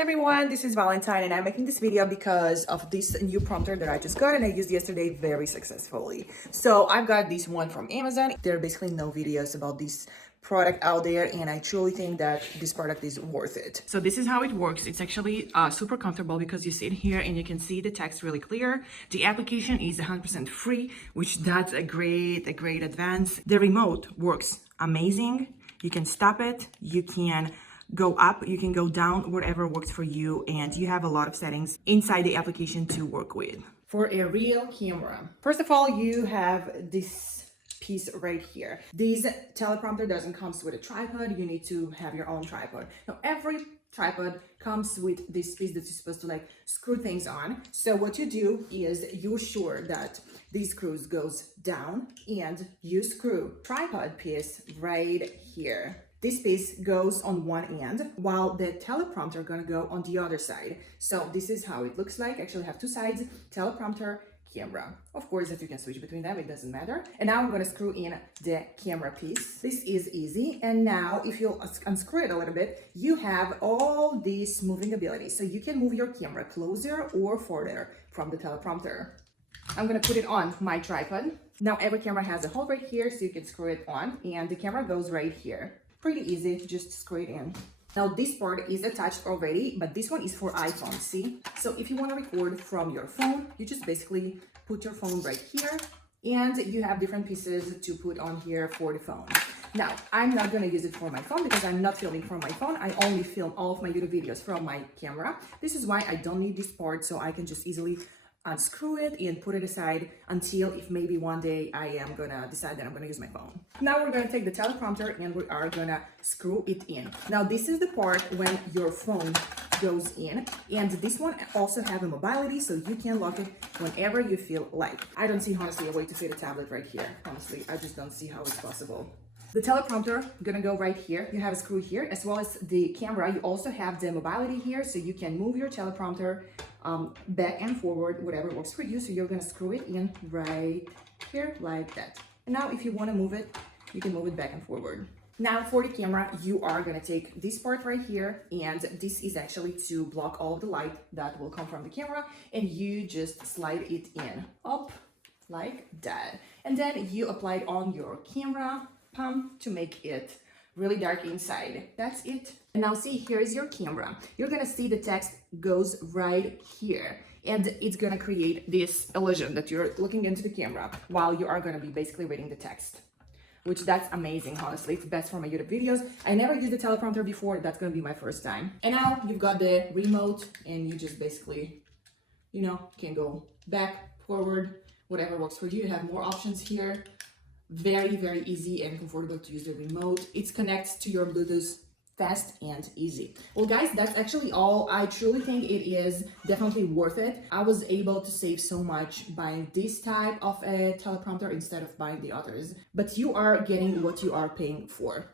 Hi everyone, this is Valentine and I'm making this video because of this new prompter that I just got and I used yesterday very successfully. So I've got this one from Amazon. There are basically no videos about this product out there and I truly think that this product is worth it. So this is how it works. It's actually super comfortable because you sit here and you can see the text really clear. The application is 100% free, which that's a great advance. The remote works amazing. You can stop it, you can go up, you can go down, whatever works for you, and you have a lot of settings inside the application to work with. For a real camera, first of all, you have this piece right here. This teleprompter doesn't come with a tripod. You need to have your own tripod. Now every tripod comes with this piece that you're supposed to like screw things on. So what you do is you're sure that these screws goes down and you screw tripod piece right here. This piece goes on one end while the teleprompter gonna go on the other side. So this is how it looks like. Actually have two sides, teleprompter, camera. Of course, if you can switch between them, it doesn't matter. And now I'm gonna screw in the camera piece. This is easy. And now if you unscrew it a little bit, you have all these moving abilities. So you can move your camera closer or further from the teleprompter. I'm gonna put it on my tripod. Now every camera has a hole right here, so you can screw it on and the camera goes right here. Pretty easy, just screw it in. Now this part is attached already, but this one is for iPhone, see? So if you want to record from your phone, you just basically put your phone right here and you have different pieces to put on here for the phone. Now, I'm not going to use it for my phone because I'm not filming from my phone. I only film all of my YouTube videos from my camera. This is why I don't need this part, so I can just easily unscrew it and put it aside until if maybe one day I am gonna decide that I'm gonna use my phone. Now we're gonna take the teleprompter and we are gonna screw it in. Now this is the part when your phone goes in, and this one also have a mobility, so you can lock it whenever you feel like. I don't see honestly a way to fit a tablet right here. Honestly, I just don't see how it's possible. The teleprompter gonna go right here. You have a screw here as well as the camera. You also have the mobility here, so you can move your teleprompter back and forward, whatever works for you. So you're gonna screw it in right here like that. And now if you wanna move it, you can move it back and forward. Now for the camera, you are gonna take this part right here, and this is actually to block all of the light that will come from the camera, and you just slide it in, up like that. And then you apply it on your camera pump to make it really dark inside. That's it. And now see, here is your camera. You're gonna see the text goes right here, and it's gonna create this illusion that you're looking into the camera while you are gonna be basically reading the text, which that's amazing. Honestly, it's best for my YouTube videos. I never used the teleprompter before. That's gonna be my first time. And now you've got the remote and you just basically, you know, can go back, forward, whatever works for you. You have more options here. Very easy and comfortable to use the remote. It connects to your Bluetooth fast and easy. Well guys, that's actually all. I truly think it is definitely worth it. I was able to save so much buying this type of a teleprompter instead of buying the others, but you are getting what you are paying for.